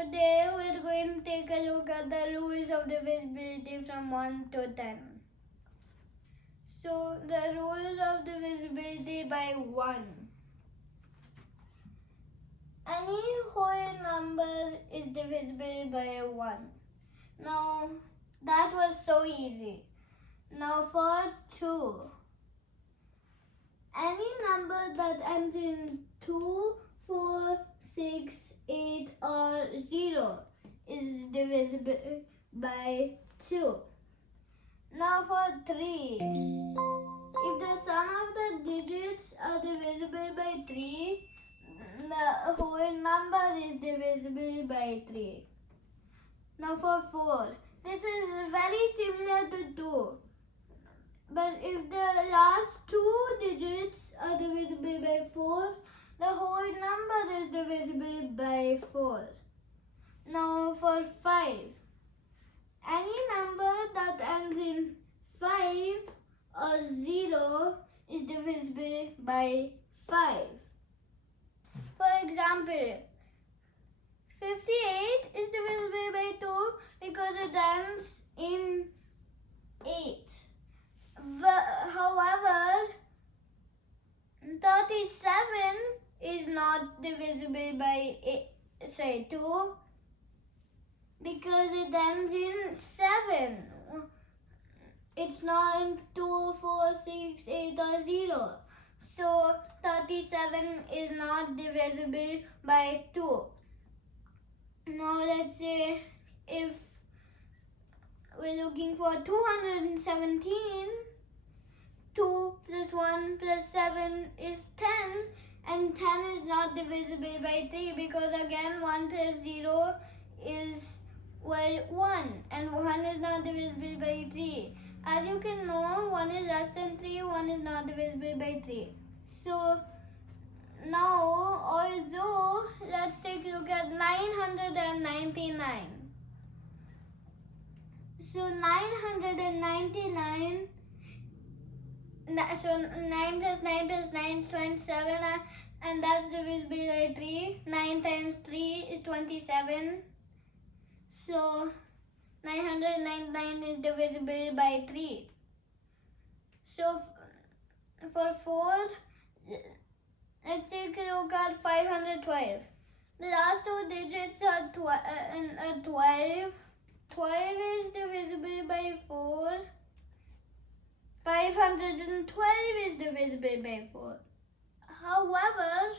Today we're going to take a look at the rules of divisibility from 1 to 10. So the rules of divisibility by 1. Any whole number is divisible by 1. Now that was so easy. Now for 2. Any number that ends in 2, 4, 6, 8 or 0 is divisible by 2. Now for 3. If the sum of the digits are divisible by 3, the whole number is divisible by 3. Now for 4. This is very similar to 2. But if the last 2 digits are divisible by 4, the whole number is divisible by 4. Now for 5. Any number that ends in 5 or 0 is divisible by 5. For example, 58 is divisible by 2 because it ends in 8. However, 37 is not divisible by 2 because it ends in 7. It's not in 2, 4, 6, 8 or 0. So 37 is not divisible by 2. Now let's say if we're looking for 217, 2 plus 1 plus 7 is 10, and 10 is not divisible by 3 because again 1 plus 0 is 1 and 1 is not divisible by 3. As you can know, 1 is less than 3, 1 is not divisible by 3. So now, although, let's take a look at 999. So 999, so 9 plus 9 plus 9 is 27 and that's divisible by 3. 9 times 3 is 27. So 999 is divisible by 3. So for 4, let's take a look at 512. The last 2 digits are 12. 12 is divisible by 4. 512 is divisible by 4. However,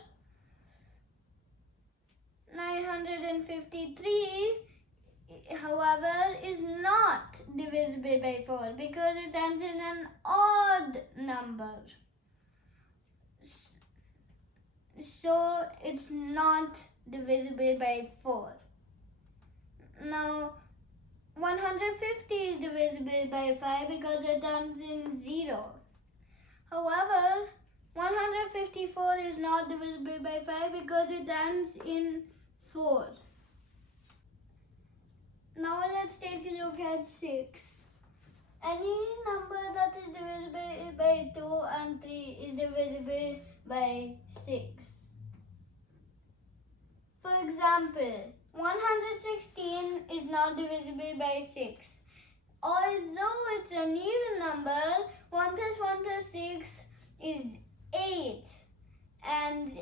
953, however, is not divisible by 4 because it ends in an odd number. So it's not divisible by 4. Now 150 is divisible by 5 because it ends in 0. However, 154 is not divisible by 5 because it ends in 4. Now let's take a look at 6. Any number that is divisible by 2 and 3 is divisible by 6. For example, 116 is not divisible by 6. Although it's an even number, 1 plus 1 plus 6 is 8. And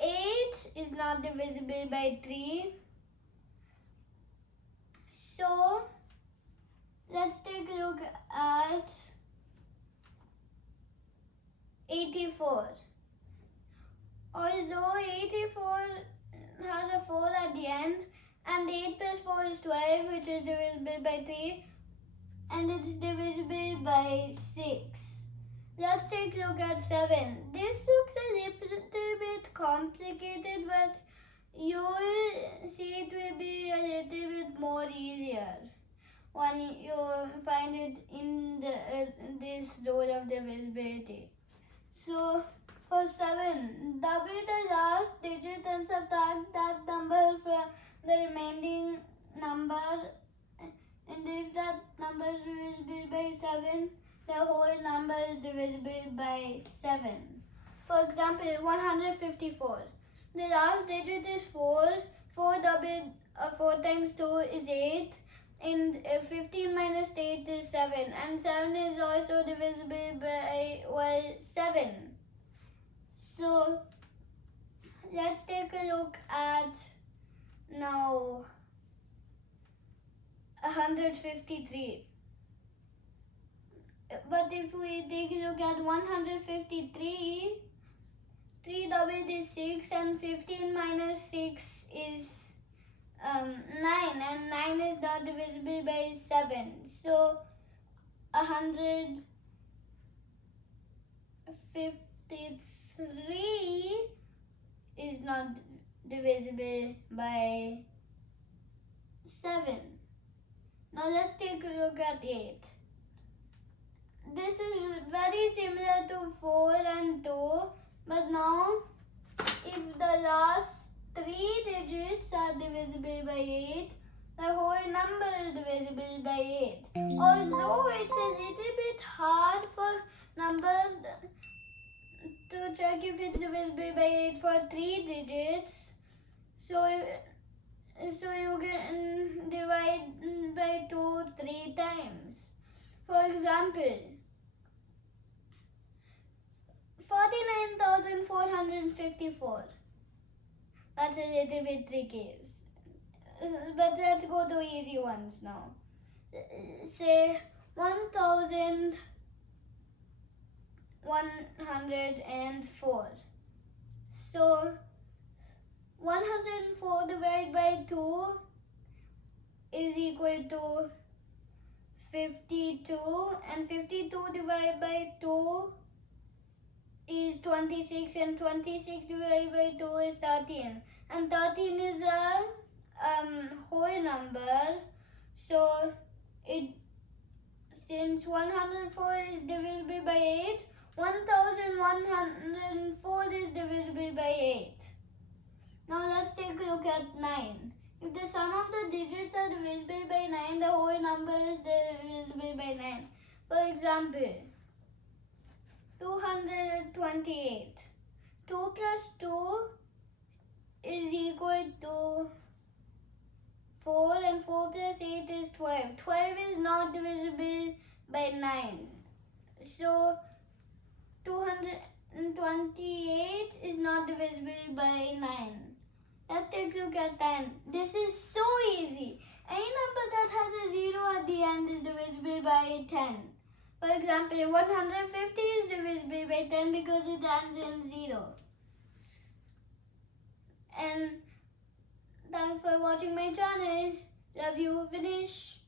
8 is not divisible by 3. So, let's take a look at 84. Although 84 has a 4 at the end, and 8 plus 4 is 12, which is divisible by 3, and it's divisible by 6. Let's take a look at 7. This looks a little bit complicated, but you'll see it will be a little bit more easier when you find it in this rule of divisibility. So for 7, double the last digit and subtract that number from the remaining number, and if that number is divisible by 7, the whole number is divisible by 7. For example, 154. The last digit is 4. 4 double 4 times 2 is 8. And 15 minus 8 is 7. And 7 is also divisible by 7. So let's take a look at now 153. But if we take a look at 153, 3 doubled is 6 and 15 minus 6 is 9, and 9 is not divisible by 7. So 153 is not divisible by 7. Now let's take a look at 8. This is very similar to 4 and 2, but now if the last 3 digits are divisible by 8, the whole number is divisible by 8. Although it's a little bit hard for numbers to check if it's divisible by 8 for 3 digits, so you can divide by 2 3 times. For example, 49,454. That's a little bit tricky. But let's go to easy ones now. Say 1,104. So 104 divided by 2 is equal to 52, and 52 divided by 2 is 26, and 26 divided by 2 is 13, and 13 is a whole number. So since 104 is divisible by 8, 1,104 is divisible by 8. Now let's take a look at 9. If the sum of the digits are divisible by 9, the whole number is divisible by 9. For example, 228. 2 plus 2 is equal to 4, and 4 plus 8 is 12. 12 is not divisible by 9. So 228 is not divisible by 9. Let's take a look at 10. This is so easy. Any number that has a 0 at the end is divisible by 10. For example, 150 is divisible by 10 because it ends in 0. And thanks for watching my channel. Love you, Vinish.